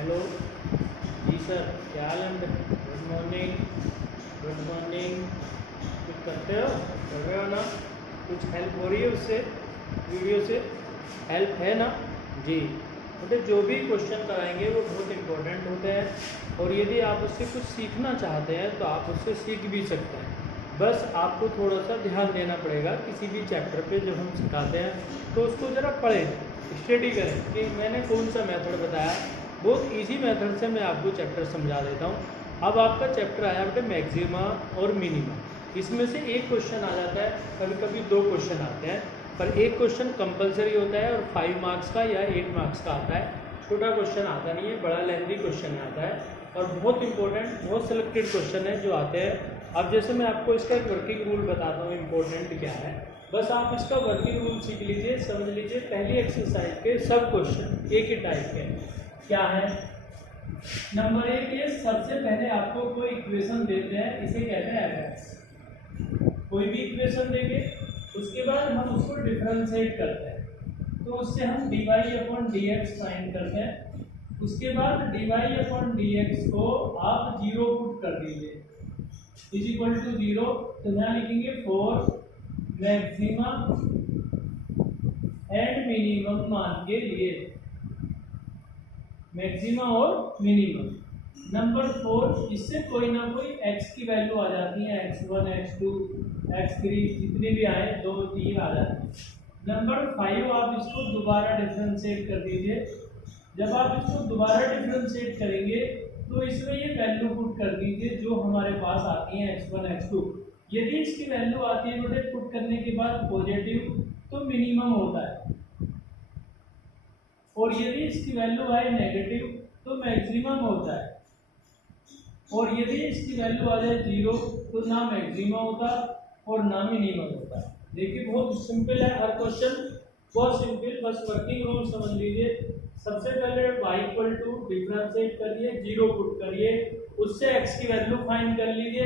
Hello जी sir, क्या हाल है? Good morning. Good morning. कुछ करते हो, कर रहे हो ना? कुछ हेल्प हो रही है उससे, वीडियो से हेल्प है ना? जी। मतलब जो भी क्वेश्चन कराएंगे वो बहुत इम्पोर्टेंट होते हैं, और यदि आप उससे कुछ सीखना चाहते हैं तो आप उससे सीख भी सकते हैं। बस आपको थोड़ा सा ध्यान देना पड़ेगा। किसी भी चैप्टर पे जब हम सिखाते हैं तो उसको ज़रा पढ़ें, स्टडी करें कि मैंने कौन सा मेथड बताया। बहुत इजी मेथड से मैं आपको चैप्टर समझा देता हूँ। अब आपका चैप्टर आया बेटे मैक्सिमा और मिनिमा। इसमें से एक क्वेश्चन आ जाता है, कभी कभी दो क्वेश्चन आते हैं, पर एक क्वेश्चन कंपलसरी होता है और 5 मार्क्स का या 8 मार्क्स का आता है। छोटा क्वेश्चन आता नहीं है, बड़ा लेंथी क्वेश्चन आता है, और बहुत इंपॉर्टेंट, बहुत सिलेक्टेड क्वेश्चन है जो आते हैं। अब जैसे मैं आपको इसका एक वर्किंग रूल बताता हूँ, इम्पोर्टेंट क्या है। बस आप इसका वर्किंग रूल सीख लीजिए, समझ लीजिए। पहली एक्सरसाइज के सब क्वेश्चन एक ही टाइप के हैं। क्या है? नंबर 1, ये सबसे पहले आपको कोई इक्वेशन देते हैं, इसे कहते हैं एफ। कोई भी इक्वेशन देंगे, उसके बाद हम उसको डिफरेंशिएट करते हैं, तो उससे हम dy अपॉन dx फाइंड करते हैं। उसके बाद dy अपॉन dx को आप 0 पुट कर दीजिए, इज इक्वल टू 0। तो यहाँ लिखेंगे फॉर मैक्सिमम एंड मिनिमम मान के लिए, मैक्सिमम और मिनिमम। नंबर 4, इससे कोई ना कोई x की वैल्यू आ जाती है, x1 x2 x3 जितनी भी आए, 2 3 आ जाती है। नंबर 5, आप इसको दोबारा डिफरेंशिएट कर दीजिए। जब आप इसको दोबारा डिफरेंशिएट करेंगे तो इसमें ये वैल्यू पुट कर दीजिए जो हमारे पास आती है x1 x2। यदि इसकी वैल्यू आती है बेटे पुट करने के बाद पॉजिटिव, तो मिनिमम होता है, और यदि इसकी वैल्यू आए नेगेटिव तो मैक्सिमम होता है, और यदि इसकी वैल्यू आ जाए 0 तो ना मैक्सिमम होता और ना मिनिमम होता। देखिए बहुत सिंपल है हर क्वेश्चन, बहुत सिंपल। बस वर्किंग रूल समझ लीजिए। सबसे पहले y इक्वल टू डिफरेंशिएट करिए, 0 पुट करिए, उससे x की वैल्यू फाइंड कर लीजिए।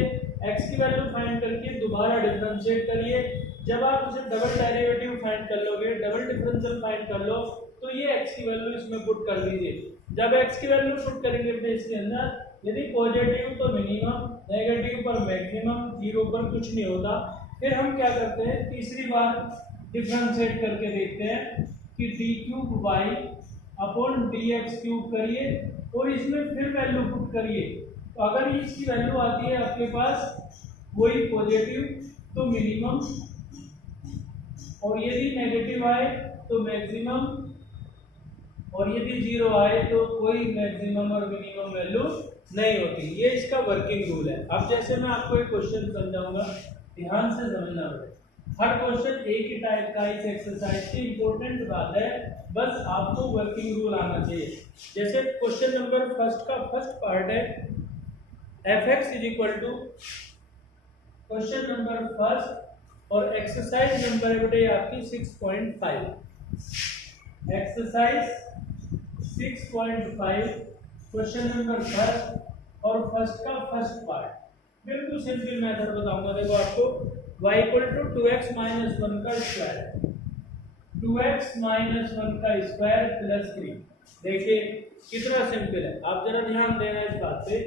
x की वैल्यू फाइंड करके दोबारा डिफरेंशिएट करिए। जब आप उसे डबल डेरिवेटिव फाइंड कर लोगे, डबल डिफरेंशियल फाइंड कर लो, तो ये x की वैल्यू इसमें पुट कर दीजिए। जब x की वैल्यू पुट करेंगे तो इसके अंदर यदि पॉजिटिव तो मिनिमम, नेगेटिव पर मैक्सिमम, 0 पर कुछ नहीं होता। फिर हम क्या करते हैं, तीसरी बार डिफरेंशिएट करके देखते हैं कि d cube y upon d x cube करिए, और इसमें फिर वैल्यू पुट करिए। तो अगर इसकी वैल्यू आती है आपके पास वही पॉजिटिव तो मिनिमम, और यदि नेगेटिव आए तो मैक्सिमम, और यदि 0 आए तो कोई मैक्सिमम और मिनिमम वैल्यू नहीं होती। ये इसका वर्किंग रूल है। अब जैसे मैं आपको एक क्वेश्चन समझाऊंगा, ध्यान से समझना पड़ेगा। हर क्वेश्चन एक ही टाइप का, इस एक्सरसाइज की इंपॉर्टेंट बात है, बस आपको वर्किंग रूल आना चाहिए। जैसे क्वेश्चन नंबर फर्स्ट का फर्स्ट पार्ट है f x is equal to, question number first, और एक्सरसाइज नंबर है बेटे आपकी 6.5, एक्सरसाइज 6.5, क्वेश्चन नंबर फर्स्ट, और फर्स्ट का फर्स्ट पार्ट। बिल्कुल सिंपल मेथड बताऊंगा। देखो आपको y equal to 2x minus 1 का स्क्वायर, 2x माइनस 1 का स्क्वायर प्लस 3। देखिए कितना सिंपल है। आप जरा ध्यान देना इस बात पे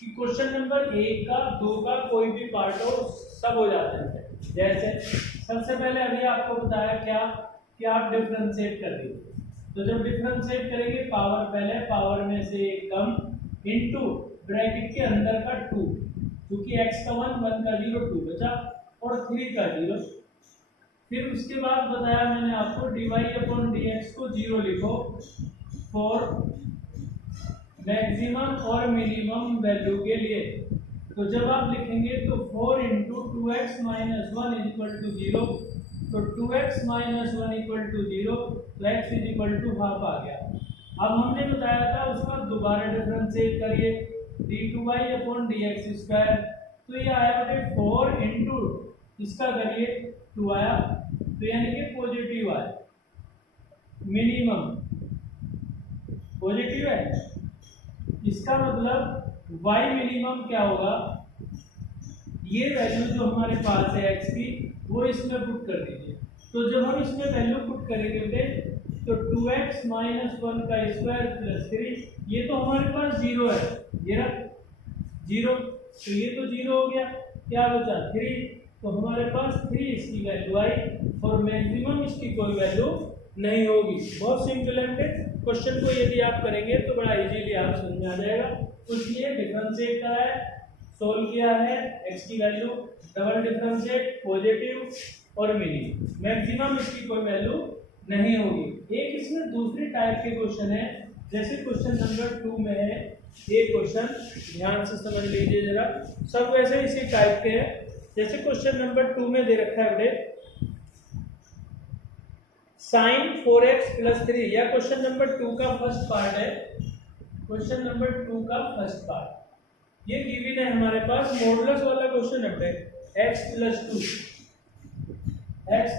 कि क्वेश्चन नंबर 1 का 2 का कोई भी पार्ट हो सब हो जाते हैं। जैसे सबसे पहले अभी आपको बताया क्या कि आप डिफरेंशिएट कर दीजिए। तो जब डिफरेंशिएट करेंगे पावर, पहले पावर में से एक कम, इनटू ब्रैकेट के अंदर का 2, क्योंकि x का 1 1 का 0 2 बचा, और 3 का 0। फिर उसके बाद बताया मैंने आपको dy अपॉन dx को 0 लिखो फॉर मैक्सिमम और मिनिमम वैल्यू के लिए। तो जब आप लिखेंगे तो 4 into 2x minus 1 is equal to 0, तो 2x माइनस 1 इक्वल टू 0, तो x is equal to half आ गया। अब हमने बताया था उसका दोबारा डिफरेंशिएट करिए, d2y अपॉन dx स्क्वायर, तो ये आया बेटे 4 इंटू इसका करिए 2 आया, तो यानी कि पॉजिटिव आया, मिनिमम पॉजिटिव है। इसका मतलब y मिनिमम क्या होगा, ये वैल्यू जो हमारे पास है x की वो इसमें पुट कर दीजिए। तो जब हम इसमें वैल्यू पुट करेंगे बेटे तो 2x माइनस 1 का स्क्वायर प्लस 3, ये तो हमारे पास 0 है, ये रहा 0, तो ये तो 0 हो गया, क्या बचा 3, तो हमारे पास 3 इसकी वैल्यू आई और मैक्सिमम इसकी कोई वैल्यू नहीं होगी। बहुत सिंपल है, क्वेश्चन को यदि आप करेंगे तो बड़ा इजीली आप समझ में आ जाएगा। इसलिए डिफरेंशिएट करा है, सोल्व किया है, x की वैल्यू डबल डिफरेंशिएट पॉजिटिव और मिनिमम, मैक्सिमम इसकी कोई वैल्यू नहीं होगी। एक इसमें दूसरी टाइप के क्वेश्चन है, जैसे क्वेश्चन नंबर 2 में है एक क्वेश्चन, ध्यान से समझ लीजिए जरा, सब वैसे इसी टाइप के हैं। जैसे क्वेश्चन नंबर 2 में दे रखा है बेटे sin 4x प्लस 3, या क्वेश्चन नंबर 2 का फर्स्ट पार्ट है, क्वेश्चन नंबर 2 का फर्स्ट पार्ट, ये गिवन है हमारे पास, मॉडुलस वाला क्वेश्चन है बेटे, x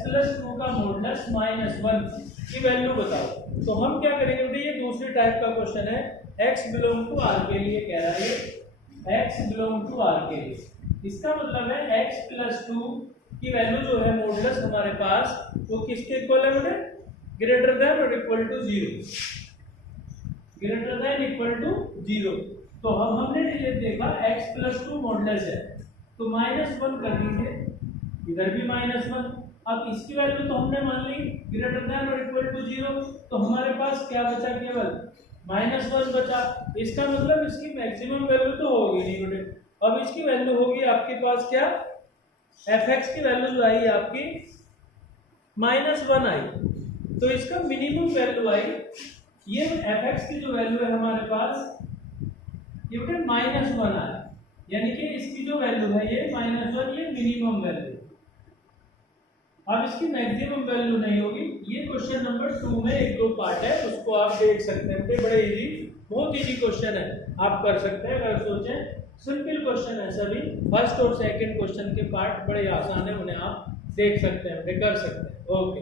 प्लस 2 का मॉडुलस -1 की वैल्यू बताओ। तो हम क्या करेंगे बेटे, ये दूसरी टाइप का क्वेश्चन है, x बिलोंग टू r के लिए कह रहा है, x बिलोंग टू r के लिए, इसका मतलब है x प्लस 2 की वैल्यू जो है मॉडुलस हमारे पास वो किसके इक्वल है बेटे, ग्रेटर देन और equal to 0, greater than equal to 0। तो हमने ये देखा x प्लस 2 मॉडुलस है, तो -1 कर दीजिए, इधर भी -1, अब इसकी वैल्यू तो हमने मान ली ग्रेटर देन और इक्वल टू 0, तो हमारे पास क्या बचा, केवल -1 बचा। इसका मतलब इसकी मैक्सिमम वैल्यू तो होगी नहीं बेटे, अब इसकी वैल्यू होगी आपके पास क्या, fx की वैल्यू जो आई आपकी -1 आई, तो इसका मिनिमम वैल्यू आई, ये fx की जो वैल्यू है हमारे पास ये बेटे -1 आया, यानी कि इसकी जो वैल्यू है ये -1, ये मिनिमम वैल्यू, अब इसकी मैक्सिमम वैल्यू नहीं होगी। ये क्वेश्चन नंबर 2 में एक दो पार्ट है, उसको आप देख सकते हैं, बड़े इजी, बहुत इजी क्वेश्चन है, आप कर सकते हैं अगर सोचें, सिंपल क्वेश्चन है सभी, फर्स्ट और सेकंड क्वेश्चन के पार्ट बड़े आसान है, उन्हें आप देख सकते हैं, कर सकते हैं। ओके।